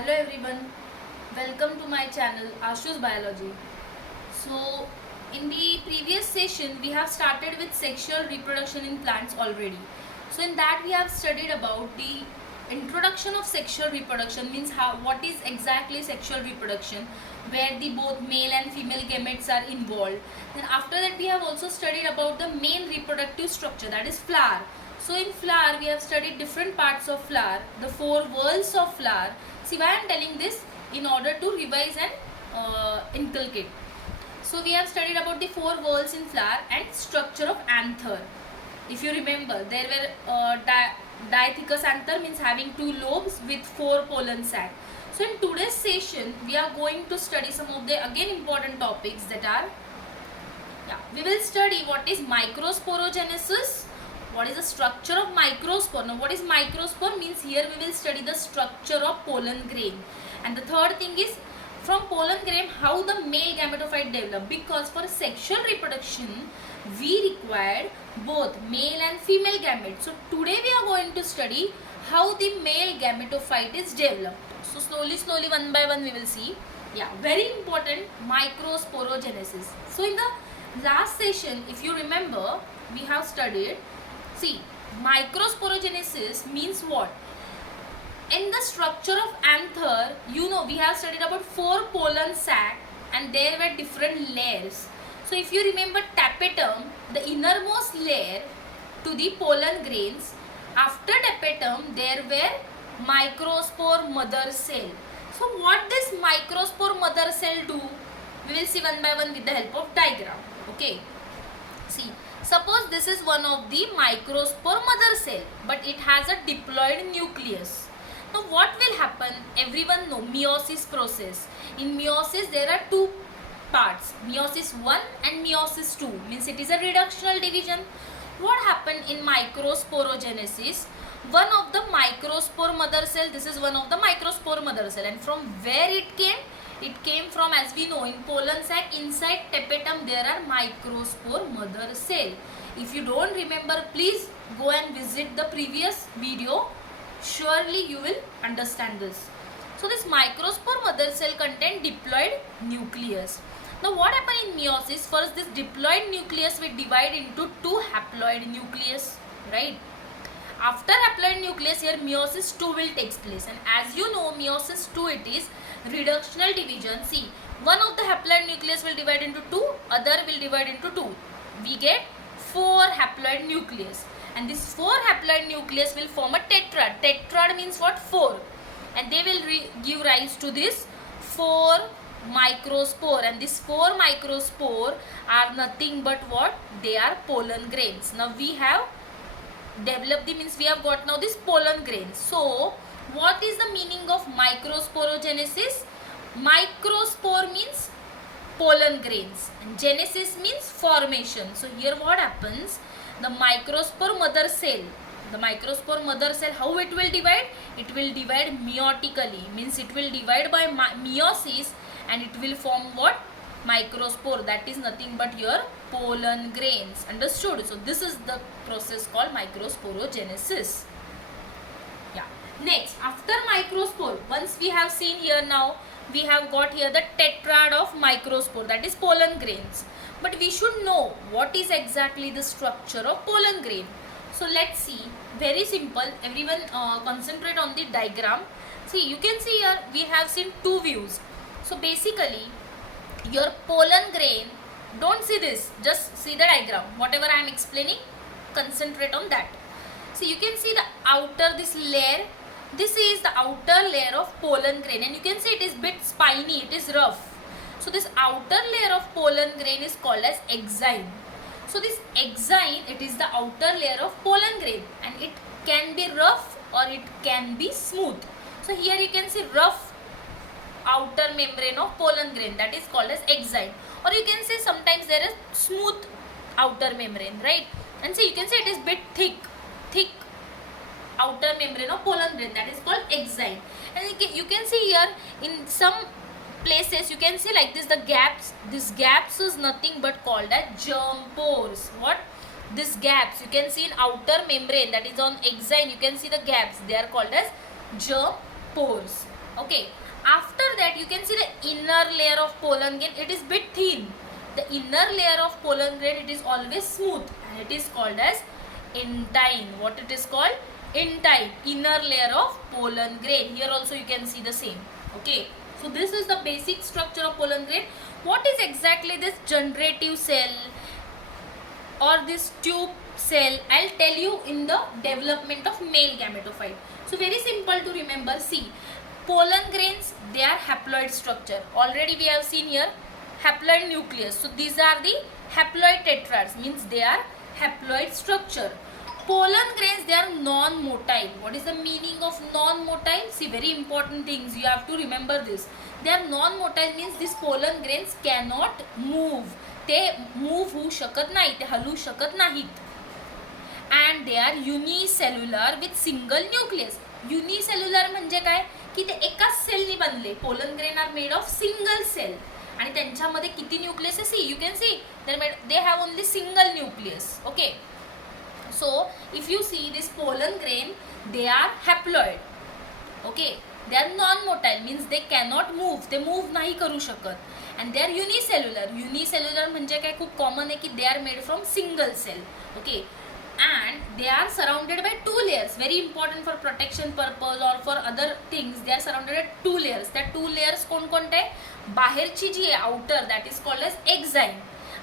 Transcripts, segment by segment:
Hello everyone, welcome to my channel Ashu's Biology. So, in the previous session, we have started with sexual reproduction in plants already. So, in that, we have studied about the introduction of sexual reproduction, means what is exactly sexual reproduction, where the both male and female gametes are involved. Then, after that, we have also studied about the main reproductive structure, that is flower. So in flower, we have studied different parts of flower, the four whorls of flower. See why I am telling this? In order to revise and inculcate. So we have studied about the four whorls in flower and structure of anther. If you remember, there were diathecous anther means having two lobes with four pollen sac. So in today's session, we are going to study some of the again important topics that are, we will study what is microsporogenesis. What is the structure of microspore? Now what is microspore means, here we will study the structure of pollen grain. And the third thing is, from pollen grain how the male gametophyte develop, because for sexual reproduction we required both male and female gametes. So today we are going to study how the male gametophyte is developed. So slowly one by one we will see. Very important, microsporogenesis. So in the last session, if you remember, we have studied, see, microsporogenesis means what? In the structure of anther, we have studied about four pollen sac and there were different layers. So if you remember tapetum, the innermost layer to the pollen grains, after tapetum there were microspore mother cell. So what this microspore mother cell do? We will see one by one with the help of diagram. Okay. See, suppose this is one of the microspore mother cell, but it has a diploid nucleus. Now what will happen? Everyone know meiosis process. In meiosis there are two parts, meiosis 1 and meiosis 2, means it is a reductional division. What happened in microsporogenesis? One of the microspore mother cell, this is one of the microspore mother cell, and from where it came? It came from, as we know, in pollen sac inside tapetum there are microspore mother cell. If you don't remember, please go and visit the previous video. Surely you will understand this. So this microspore mother cell contain diploid nucleus. Now what happened in meiosis? First this diploid nucleus will divide into two haploid nucleus, right? After haploid nucleus, here meiosis 2 will take place, and as you know, meiosis 2 it is reductional division. See, one of the haploid nucleus will divide into 2, other will divide into 2. We get 4 haploid nucleus, and this 4 haploid nucleus will form a tetrad. Tetrad means what? 4, and they will give rise to this 4 microspore, and this 4 microspore are nothing but what? They are pollen grains. Now we have developed the, means we have got now this pollen grains. So what is the meaning of microsporogenesis? Microspore means pollen grains and genesis means formation. So here what happens? The microspore mother cell, how it will divide? It will divide meiotically, means it will divide by meiosis, and it will form what? Microspore, that is nothing but your pollen grains. Understood? So this is the process called microsporogenesis. Next, after microspore, once we have seen here, now we have got here the tetrad of microspore, that is pollen grains. But we should know what is exactly the structure of pollen grain. So let's see, very simple. Everyone concentrate on the diagram. See, you can see here we have seen two views. So basically your pollen grain, don't see this, just see the diagram. Whatever I am explaining, concentrate on that. See, you can see the outer, this layer, this is the outer layer of pollen grain, and you can see it is bit spiny, it is rough. So this outer layer of pollen grain is called as exine. So this exine, it is the outer layer of pollen grain, and it can be rough or it can be smooth. So here you can see rough outer membrane of pollen grain, that is called as exine, or you can say sometimes there is smooth outer membrane, right? And see, you can say it is bit thick outer membrane of pollen grain, that is called exine. And you can see here in some places you can see like this, the gaps, this gaps is nothing but called as germ pores. What? This gaps you can see in outer membrane, that is on exine, you can see the gaps, they are called as germ pores. Okay, after that you can see the inner layer of pollen grain, it is bit thin. The inner layer of pollen grain, it is always smooth, and it is called as intine. What it is called? Intine, inner layer of pollen grain. Here also you can see the same. Okay, so this is the basic structure of pollen grain. What is exactly this generative cell or this tube cell? I'll tell you in the development of male gametophyte. So very simple to remember. See, pollen grains, they are haploid structure. Already we have seen here haploid nucleus. So these are the haploid tetrads, means they are haploid structure. Pollen grains, they are non-motile. What is the meaning of non-motile? See, very important things, you have to remember this. They are non-motile means these pollen grains cannot move. ते move होऊ शकत नाही, ते हलू शकत नाहीत. And they are unicellular with single nucleus. Unicellular म्हणजे काय की ते एकाच सेलनी बनले. Pollen grain are made of single cell आणि त्यांच्यामध्ये किती न्यूक्लियस आहे? See, you can see they have only single nucleus. Okay, so if you see this pollen grain, they are haploid. Okay, they are non motile means they cannot move, ते move नाही करू शकत. And they are unicellular. Unicellular म्हणजे काय, खूप common आहे की they are made from single cell. Okay, and they are surrounded by two layers, very important for protection purpose or for other things. They are surrounded by two layers. त्या two layers कोणकोणते? बाहेरची जी आहे outer, that is called as exine,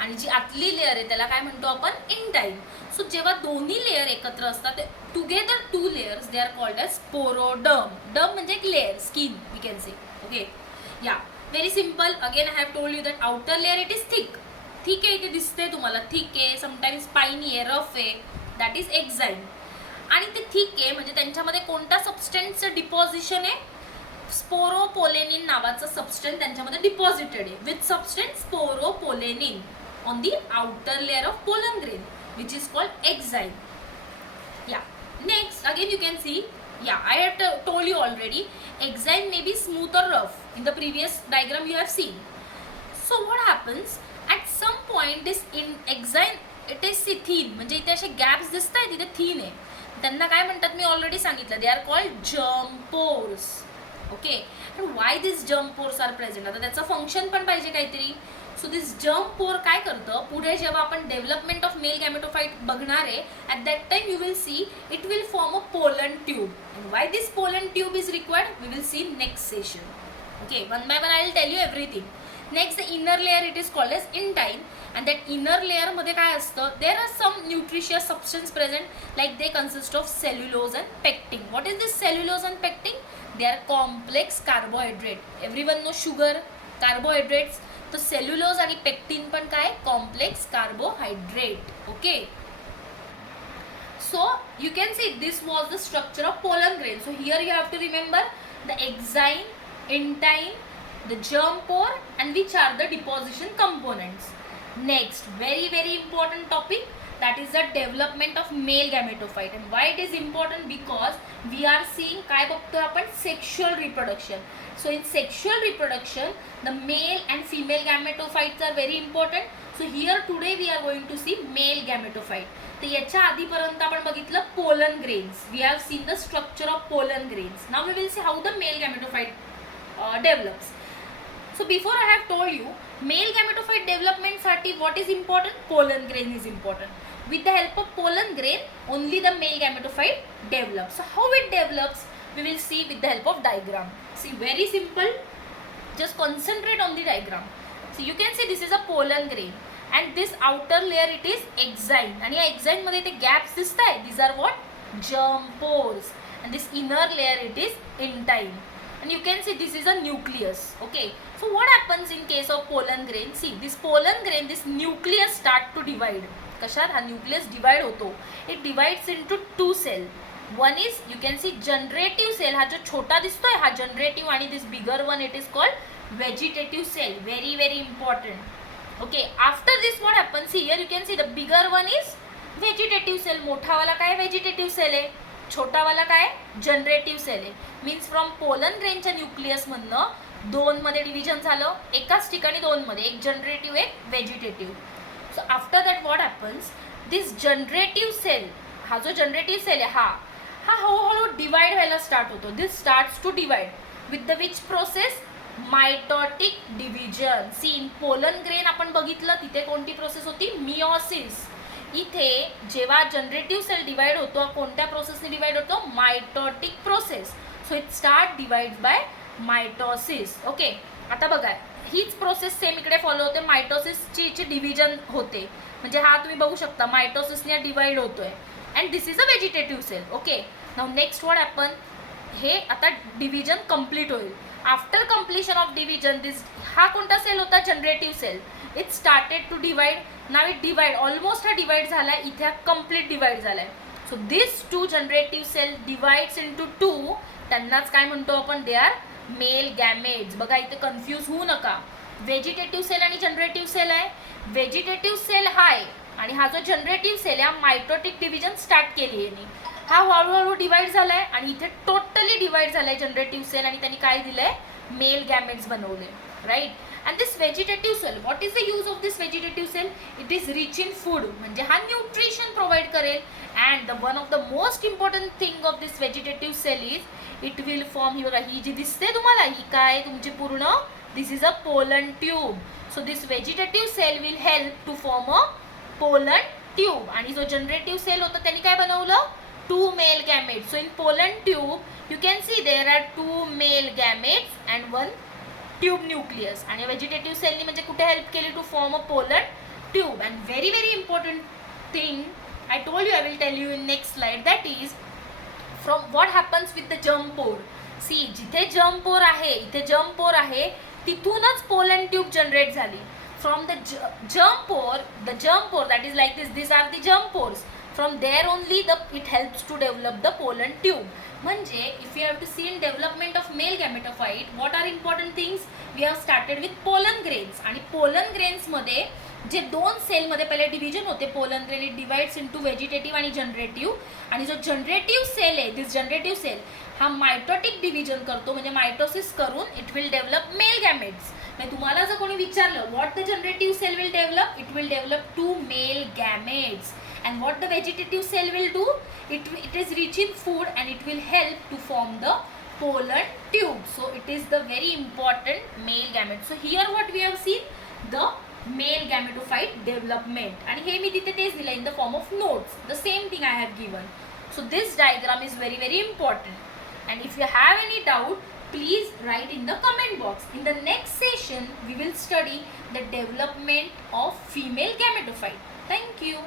आणि जी आतली layer आहे त्याला काय म्हणतो आपण? इंटाईन. सो जेव्हा दोन्ही लेअर एकत्र असतात, together two layers, they are called as sporoderm. Derm म्हणजे एक layer, skin we can say. Okay, yeah very simple. Again I have told you that outer layer it is thick. ठीक आहे, इथे दिसते तुम्हाला थिक आहे, समटाइम्स स्पाइनी आहे, rough आहे, दॅट इज एक्झाईन. आणि ते थिक आहे म्हणजे त्यांच्यामध्ये कोणत्या सबस्टन्सचं डिपॉझिशन आहे? स्पोरोपोलेनिन नावाचं सबस्टन्स त्यांच्यामध्ये डिपॉझिटेड आहे. With substance sporopollenin on the outer layer of pollen grain which is called exine. Yeah next again you can see, yeah I have told you already, exine may be smooth or rough. In the previous diagram you have seen. So what happens at some point this in exine it is thin, म्हणजे इथे असे gaps दिसत आहेत, इथे thin आहे. त्यांना काय म्हणतात मी ऑलरेडी सांगितलं, they are called germ pores. Okay, and why this germ pores are present? आता त्याचं फंक्शन पण पाहिजे काहीतरी. सो दिस जर्म पोर काय करतं, पुढे जेव्हा आपण डेव्हलपमेंट ऑफ मेल गॅमेटोफाइट बघणार आहे, at that time you will see it will form a pollen tube. And why this pollen tube is required we will see next session. Okay, one by one I will tell you everything. Next the inner layer it is called as intine. and that inner layer मध्ये काय असतं, there are some nutritious substance present like they consist of cellulose and pectin. What is this cellulose and pectin? They are complex carbohydrate. Everyone knows sugar, carbohydrates. तो cellulose आणि pectin पण काय? Complex carbohydrate. Okay. So you can see this was the structure of pollen grain. So here you have to remember the exine, intine, the germ pore, and which are the deposition components. Next, very important topic, that is the development of male gametophyte. And why it is important? Because we are seeing काय बघतोय आपण? Sexual reproduction. So in sexual reproduction the male and female gametophytes are very important. So here today we are going to see male gametophyte. तर याच्या आधीपर्यंत आपण बघितलं pollen grains. We have seen the structure of pollen grains. Now we will see how the male gametophyte develops. So before I have told you, male gametophyte development साठी what is important? Pollen grain is important. With the help of pollen grain, only the male gametophyte develops. So how it develops? We will see with the help of diagram. See, very simple. Just concentrate on the diagram. So you can see this is a pollen grain, and this outer layer it is exine. आणि या exine मध्ये ते gaps दिसत आहेत. These are what? Germ pores. And this inner layer it is intine. And you can see this is a nucleus. Okay, so what happens in case of pollen grain? See, this pollen grain, this nucleus start to divide. कशात हा nucleus divide होतो? It divides into two cell. One is, you can see generative cell. हा जो छोटा दिसतोय हा generative, आणि this bigger one it is called vegetative cell. Very important. Okay, after this what happens? See, here you can see the bigger one is vegetative cell. मोठा वाला काय? Vegetative cell आहे. छोटा वाला काय? जनरेटिव्ह सेल आहे. Means from pollen ग्रेनच्या nucleus मधनं दोन मध्ये डिव्हिजन झालं, एकाच ठिकाणी दोन मध्ये, एक जनरेटिव्ह एक vegetative. So after that what happens, this generative cell, हा जो जनरेटिव्ह सेल आहे हा हळूहळू डिवाइड व्हायला स्टार्ट होतो. This starts to divide. With the which process, mitotic division. See in pollen grain आपण बघितलं तिथे कोणती प्रोसेस होती, मिओसिस. इथे जेव्हा जनरेटिव्ह सेल डिवाइड होतो कोणत्या प्रोसेसने डिवाइड होतो, mitotic process. So it start divide by mitosis. Okay, आता बघा हीच प्रोसेस सेम इकडे फॉलो होते, मायटोसिसची डिव्हिजन होते. म्हणजे हा तुम्ही बघू शकता मायटोसिसने डिवाइड होतोय. And this is a vegetative cell. Okay, now next what happen, हे आता डिव्हिजन कंप्लीट होईल. After completion of division this, हा कोणता सेल होता, generative cell. It started to divide. Now it divide, almost हा डिवाइड झालाय, इथे कंप्लीट डिवाइड झालाय. So this two generative cell divides into two. त्यांनाच काय म्हणतो आपण, दे आर मेल गॅमेट्स. बघा इथे कन्फ्यूज होऊ नका. व्हेजिटेटिव्ह सेल आणि जनरेटिव्ह सेल आहे. व्हेजिटेटिव्ह सेल हाय आणि हा जो जनरेटिव्ह सेल आहे मायटोटिक डिव्हिजन स्टार्ट केली आहे. हा हळूहळू डिवाइड झालाय आणि इथे टोटली डिवाइड झालाय जनरेटिव्ह सेल आणि त्यांनी काय दिलंय, मेल गॅमेट्स बनवले. Right. And this vegetative cell, what is the use of this vegetative cell, it is rich in food. म्हणजे हा न्यूट्रिशन प्रोव्हाइड करेल. And the one of the most important thing of this vegetative cell is it will form, ही बघा ही जी दिसते तुम्हाला ही काय तुमची पूर्ण, this is a pollen tube. So this vegetative cell will help to form a pollen tube. आणि जो जनरेटिव्ह सेल होता त्यांनी काय बनवलं, two male gametes. So in pollen tube you can see there are two male gametes and one tube nucleus. आणि vegetative cell ने म्हणजे कुठे help केली to form a pollen tube. And very important thing I told you, I will tell you in next slide, that is from what happens with the germ pore. See, जिथे germ pore आहे, इथे germ pore आहे, तिथूनच pollen tube generate झाली. From the germ pore, that is like this, these are the germ pores. From there only it helps to develop the pollen tube. म्हणजे if you have to see in development of male gametophyte, what are important things, we have started with pollen grains. आणि pollen grains मध्ये जे दोन cell मध्ये पहिले division होते, pollen grain it divides into vegetative आणि generative. आणि जो generative cell आहे, दिस जनरेटिव्ह सेल हा मायटोटिक डिव्हिजन करतो, म्हणजे मायटोसिस करून it will develop male gametes. म्हणजे तुम्हाला जर कोणी विचारलं what the generative cell will develop, it will develop to male gametes. And what the vegetative cell will do, it is rich in food and it will help to form the pollen tube. So it is the very important male gamete. So here what we have seen, the male gametophyte development. And here मी तिथे तेच दिलं in the form of notes. The same thing I have given. So this diagram is very important. And if you have any doubt, please write in the comment box. In the next session, we will study the development of female gametophyte. Thank you.